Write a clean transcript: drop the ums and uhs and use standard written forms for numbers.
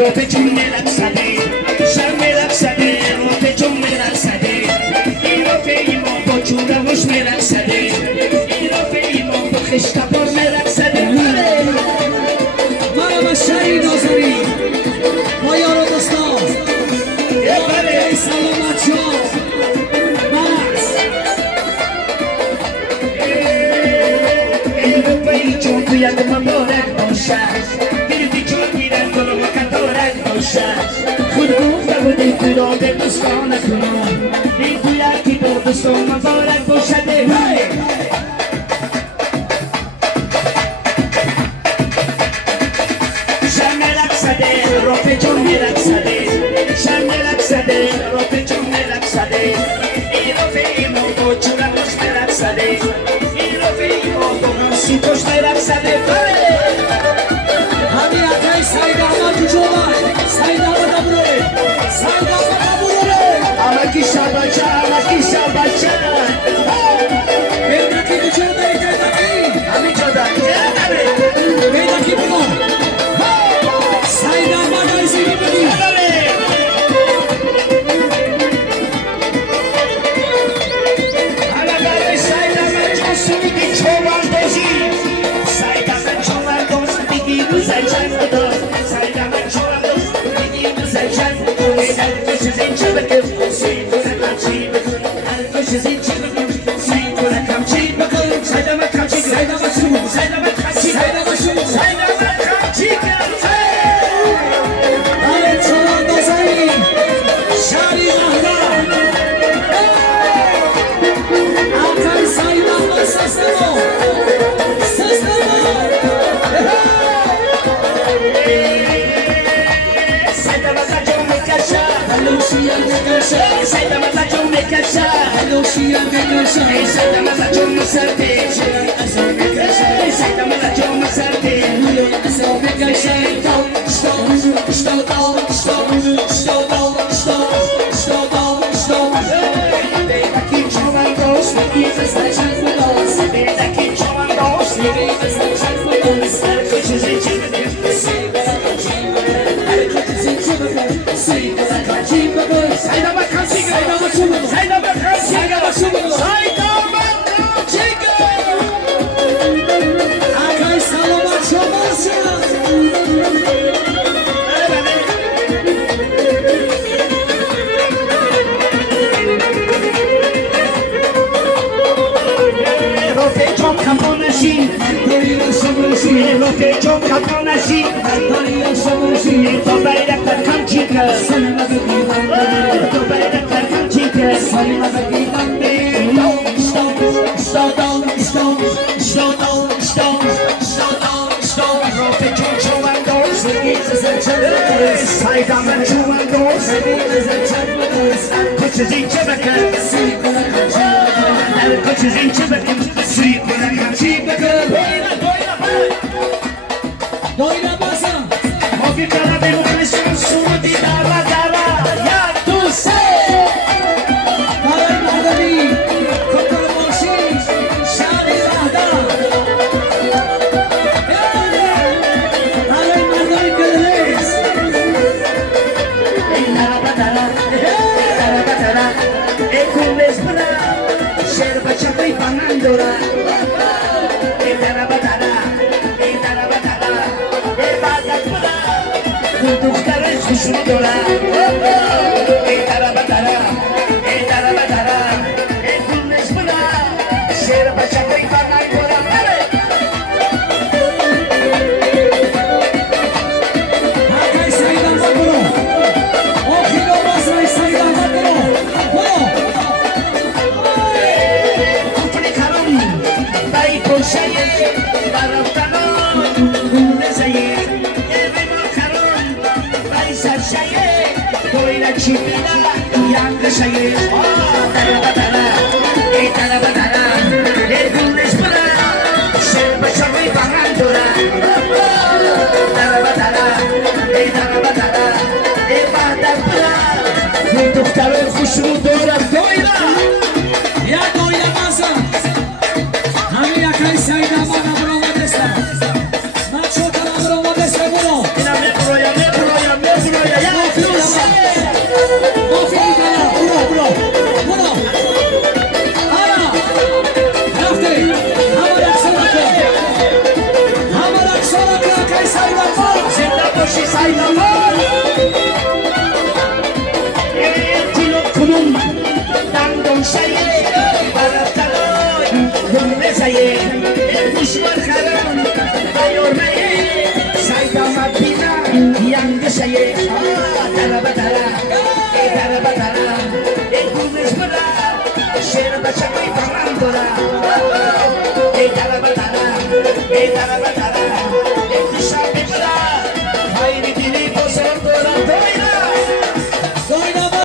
روپه چون میرقصده شم میرقصده روپه چون میرقصده این روپه ایمان با چونموش میرقصده این روپه ایمان با خشکپار میرقصده مرحبا شهری نازاری با یارو دوستان ای سلامت شما بس این روپه ای چون توی مبارک باشد گردی چون میرن کنو و کتارک باشد خود گفته بودی خدا به دوستان کنم این توی اکی با دوستان مبارک باشده شم میرقصده روپه چون میرقصده شم میرقصده روپه چون میرقصده این روپه ایمان با چونموش میرقصده این روپه ایمان با همسی توش میرقصده همین اتای سعید احمد جوبای سعید احمد ابروی سعید احمد ابروی Amaki Shabacha, Amaki Shabacha. بیدکی بچه بیدکی Ami Jordan, بیدکی بگو سعید احمد ایزیری بگی Alagare Saidama Josu di Chowan Dozi. Saidama Chowan Dozi bigi Muzajan Dozi. Saidama Chowan Dozi bigi Muzajan Dozi. Alkoshis in Chibakim, Saidama Chibakum. Alkoshis in Chibakum, Saidama Chibakum. Saidama Chibakum, Saidama Chibakum, Saidama Chibakum, Saidama Chibakum. آره چوان دوزایی شهری زهرا اتای سعید احمد سستمو Saidama Tajom Mekasha. هلوشی اندگرشه Saidama Tajom Mekasha. هلوشی اندگرشه Saidama Tajom Musarte. Saidama Tajom Musarte. اصلا بگرشه Bedaki çoban dost, bedaki çoban dost. Herkes için Saidama Kaçıgı. Saidama Kaçıgı. Saidama Kaçıgı. آقای سلامت شما باشد Rope çok kapanışı. Rope çok kapanışı. To bayraklar Kaçıgı. To bayraklar Kaçıgı. Rope çok çoban dost. Saydama çoban dost. Koçuz içe bakın. Koçuz içe bakın. Suyu koyan Kaçıgı. Doyra basa O bir kara bir mutluşun suudi dara dara. Ya tu se. برای مردمی کتر باشی شهری رهدا برای مردمی گلهیز Dara dara. Dara dara. Ekumes bra. Şerba çapayı panandora. Dara dara. Dara dara. Bagat bra. Kundukları suçlu dora. Dara dara. Dara dara. Ekumes bra. Şerba çapayı panandora. آقای سعید احمد برو آخیل آواز رای سعید احمد برو Kupri karam. Dai koşayı. Baraftanon. Nezayi. Evime karam. Dai sarşayı. Doyla çipina. Yangışayı. Dara dara. Dara dara. Ekumes bra. Şerba çapayı panandora. Dara dara. Dara dara. Bagat bra. Kundukları suçlu dora. Doyla. یا دویره بازا همین آقای سعید احمد برو و دسته من چوکن برو و دسته برو Mira, me proya, شایه خوشبر خرم ایور میه سایدام بینا ینگ شایه دره بدره دره بدره گوزش بره شیر بچه می تمام داره دره بدره